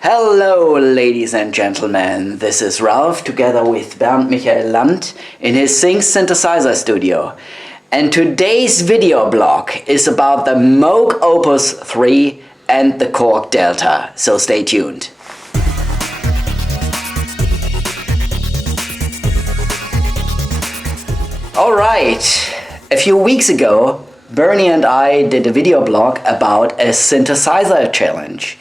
Hello, ladies and gentlemen. This is Ralph together with Bernd Michael Land in his Synthesizer studio. And today's video blog is about the Moog Opus 3 and the Korg Delta. So stay tuned. Alright, a few weeks ago, Bernie and I did a video blog about a synthesizer challenge.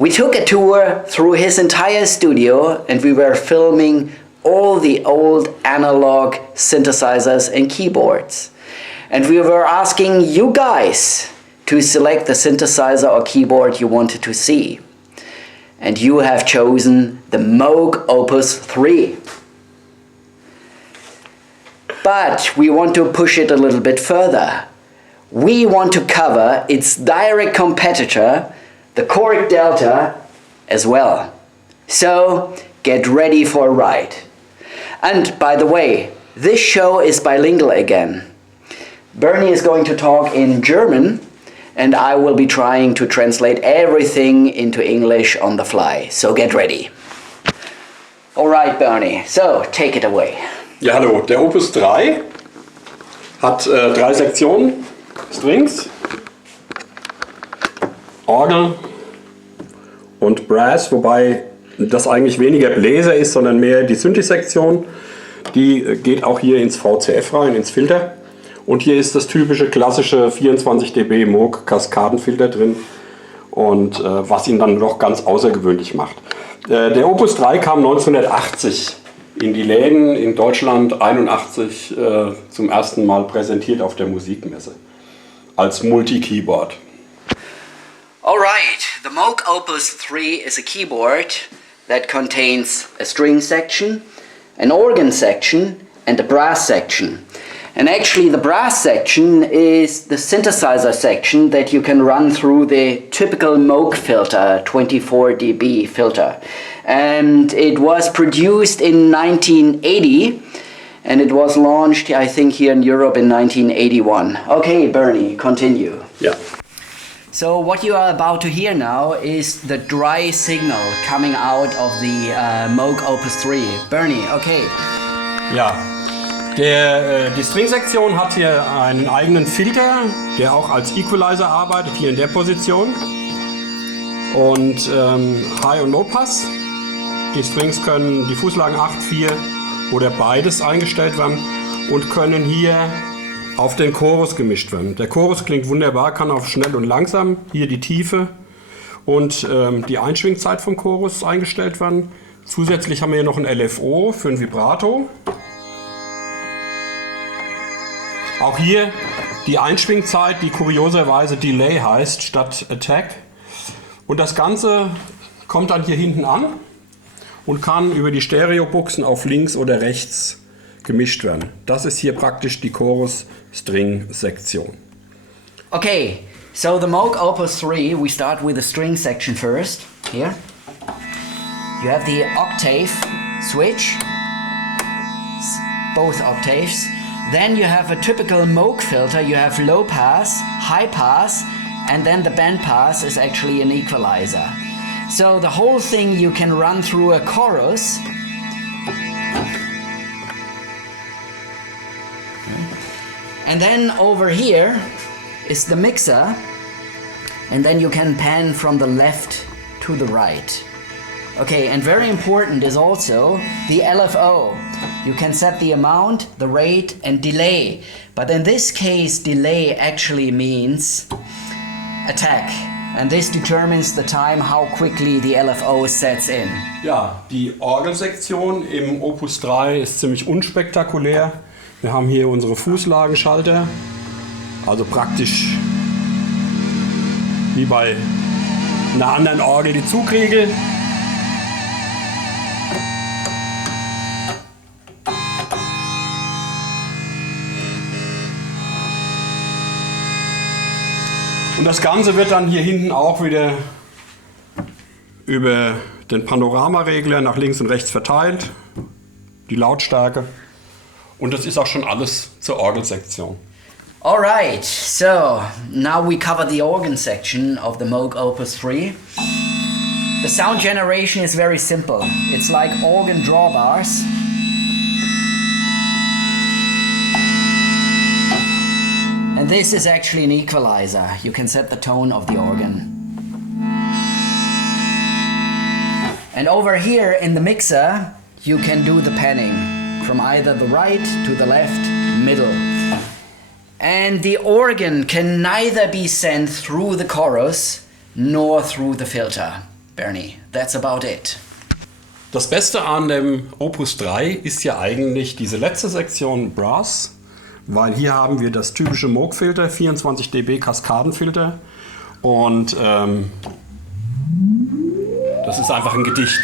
We took a tour through his entire studio and we were filming all the old analog synthesizers and keyboards. And we were asking you guys to select the synthesizer or keyboard you wanted to see. And you have chosen the Moog Opus 3. But we want to push it a little bit further. We want to cover its direct competitor, the Korg Delta, as well. So get ready for a ride. And by the way, this show is bilingual again. Bernie is going to talk in German and I will be trying to translate everything into English on the fly. So get ready. Alright Bernie, so take it away. Ja, hallo. Der Opus 3 hat 3 Sektionen, Strings, Orgel und Brass, wobei das eigentlich weniger Bläser ist, sondern mehr die Synthi-Sektion. Die geht auch hier ins VCF rein, ins Filter. Und hier ist das typische klassische 24 dB Moog Kaskadenfilter drin, und was ihn dann doch ganz außergewöhnlich macht. Der Opus 3 kam 1980 in die Läden in Deutschland, 81 zum ersten Mal präsentiert auf der Musikmesse als Multi-Keyboard. Alright, the Moog Opus 3 is a keyboard that contains a string section, an organ section and a brass section. And actually the brass section is the synthesizer section that you can run through the typical Moog filter, 24 dB filter. And it was produced in 1980 and it was launched, I think, here in Europe in 1981. Okay, Bernie, continue. Ja. So what you are about to hear now is the dry signal coming out of the Moog Opus 3. Bernie, okay. Ja, die String-Sektion hat hier einen eigenen Filter, der auch als Equalizer arbeitet, hier in der Position. Und High- und Low-Pass. Die Strings können Diffuslagen 8, 4 oder beides eingestellt werden und können hier auf den Chorus gemischt werden. Der Chorus klingt wunderbar, kann auf schnell und langsam, hier die Tiefe und die Einschwingzeit vom Chorus eingestellt werden. Zusätzlich haben wir hier noch ein LFO für ein Vibrato. Auch hier die Einschwingzeit, die kurioserweise Delay heißt statt Attack. Und das Ganze kommt dann hier hinten an und kann über die Stereobuchsen auf links oder rechts gemischt werden. Das ist hier praktisch die Chorus-String-Sektion. Okay, so the Moog Opus 3, we start with the string section first. Here. You have the octave switch, both octaves. Then you have a typical Moog filter. You have low pass, high pass, and then the band pass is actually an equalizer. So the whole thing you can run through a chorus. And then over here is the mixer, and then you can pan from the left to the right. Okay, and very important is also the LFO. You can set the amount, the rate and delay. But in this case, delay actually means attack. And this determines the time how quickly the LFO sets in. Ja, die Orgelsektion im Opus 3 ist ziemlich unspektakulär. Wir haben hier unsere Fußlagenschalter, also praktisch wie bei einer anderen Orgel die Zugriegel. Und das Ganze wird dann hier hinten auch wieder über den Panoramaregler nach links und rechts verteilt, die Lautstärke. Und das ist auch schon alles zur Orgelsektion. Alright, so now we cover the organ section of the Moog Opus 3. The sound generation is very simple. It's like organ drawbars. And this is actually an equalizer. You can set the tone of the organ. And over here in the mixer, you can do the panning from either the right to the left, middle. And the organ can neither be sent through the chorus nor through the filter. Bernie, that's about it. Das Beste an dem Opus 3 ist ja eigentlich diese letzte Sektion Brass, weil hier haben wir das typische Moog-Filter, 24 dB Kaskadenfilter, und das ist einfach ein Gedicht.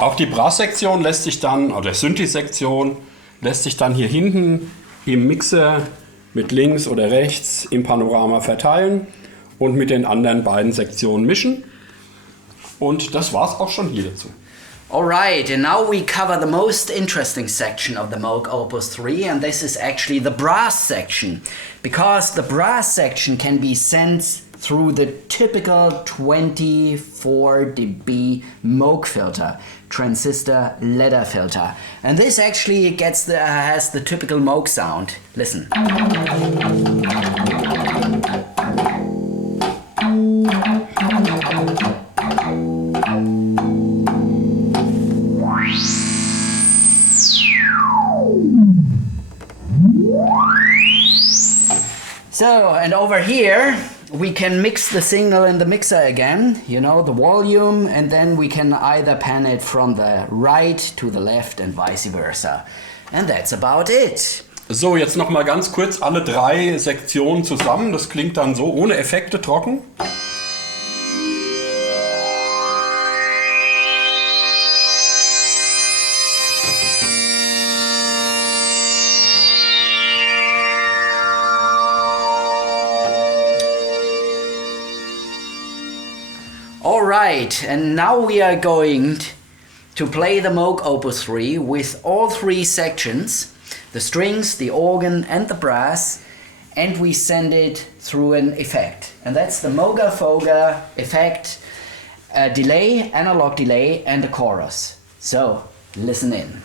Auch die Brass-Sektion lässt sich dann, oder Synthi-Sektion lässt sich dann hier hinten im Mixer mit links oder rechts im Panorama verteilen und mit den anderen beiden Sektionen mischen. Und das war's auch schon hier dazu. Alright, and now we cover the most interesting section of the Moog Opus 3, and this is actually the brass section, because the brass section can be sent through the typical 24 dB Moog filter, transistor ladder filter. And this actually has the typical Moog sound. Listen. So, and over here we can mix the signal in the mixer again, you know, the volume, and then we can either pan it from the right to the left and vice versa. And that's about it. So, jetzt noch mal ganz kurz alle drei Sektionen zusammen. Das klingt dann so, ohne Effekte, trocken. Alright, and now we are going to play the Moog Opus 3 with all three sections, the strings, the organ and the brass, and we send it through an effect. And that's the Moog-Foga effect, a delay, analog delay, and a chorus. So, listen in.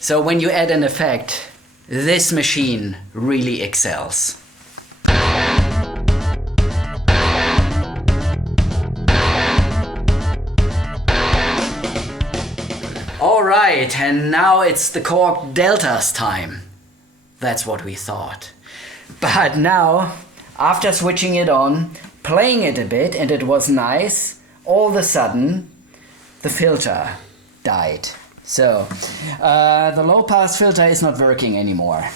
So when you add an effect, this machine really excels. Alright, and now it's the Korg Delta's time. That's what we thought. But now, after switching it on, playing it a bit, and it was nice, all of a sudden the filter died. So, the low pass filter is not working anymore.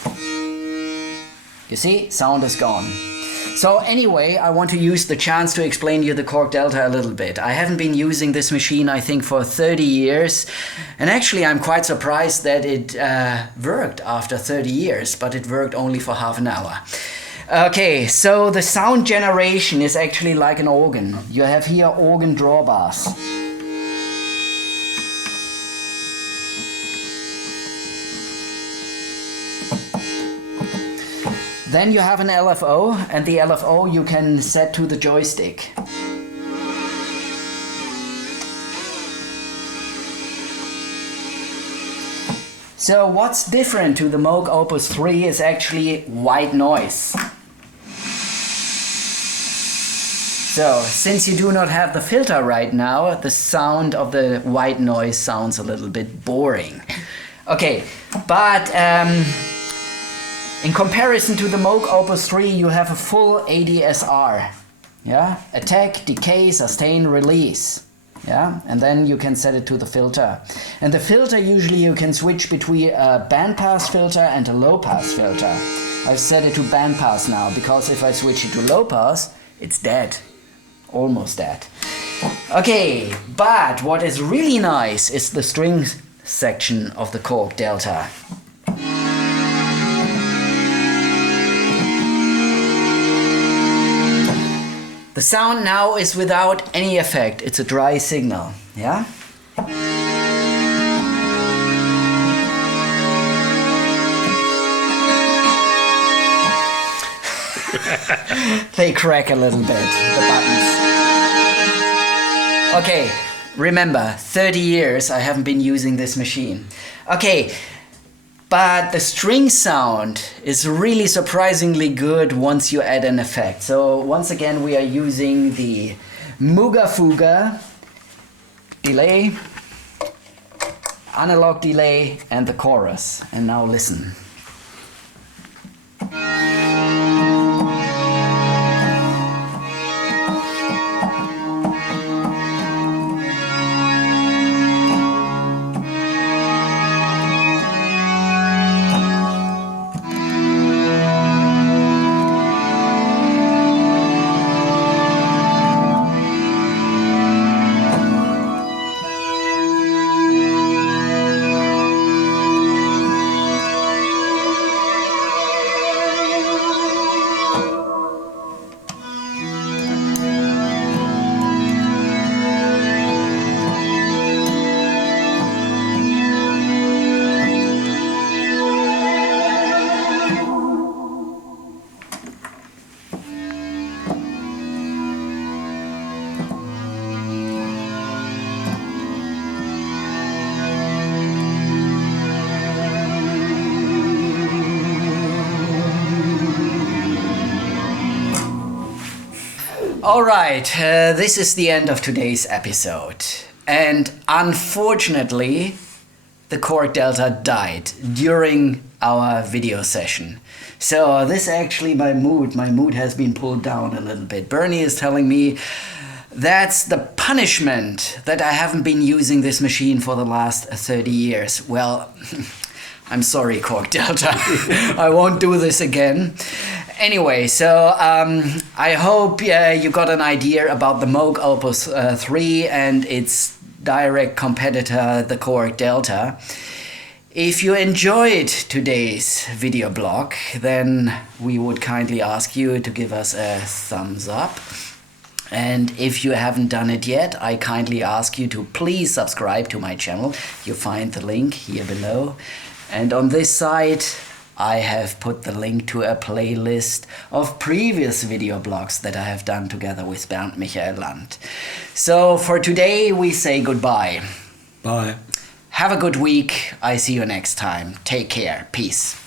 You see, sound is gone. So anyway, I want to use the chance to explain you the Korg Delta a little bit. I haven't been using this machine, I think, for 30 years. And actually, I'm quite surprised that it worked after 30 years, but it worked only for half an hour. Okay, so the sound generation is actually like an organ. You have here organ drawbars. Then you have an LFO, and the LFO you can set to the joystick. So what's different to the Moog Opus 3 is actually white noise. So, since you do not have the filter right now, the sound of the white noise sounds a little bit boring. Okay, but In comparison to the Moog Opus 3, you have a full ADSR. Yeah, attack, decay, sustain, release. Yeah, and then you can set it to the filter. And the filter, usually you can switch between a bandpass filter and a low pass filter. I've set it to bandpass now, because if I switch it to low pass, it's dead. Almost dead. Okay, but what is really nice is the strings section of the Korg Delta. The sound now is without any effect. It's a dry signal, yeah? They crack a little bit, the buttons. Okay, remember, 30 years I haven't been using this machine. Okay, but the string sound is really surprisingly good once you add an effect. So once again we are using the Mooga delay, analog delay and the chorus. And now listen. Alright, this is the end of today's episode. And unfortunately, the Korg Delta died during our video session. So this actually my mood has been pulled down a little bit. Bernie is telling me that's the punishment that I haven't been using this machine for the last 30 years. Well, I'm sorry, Korg Delta. I won't do this again. Anyway, so I hope you got an idea about the Moog Opus 3 and its direct competitor, the Korg Delta. If you enjoyed today's video blog, then we would kindly ask you to give us a thumbs up. And if you haven't done it yet, I kindly ask you to please subscribe to my channel. You find the link here below. And on this side, I have put the link to a playlist of previous video blogs that I have done together with Bernd Michael Land. So for today, we say goodbye. Bye. Have a good week. I see you next time. Take care. Peace.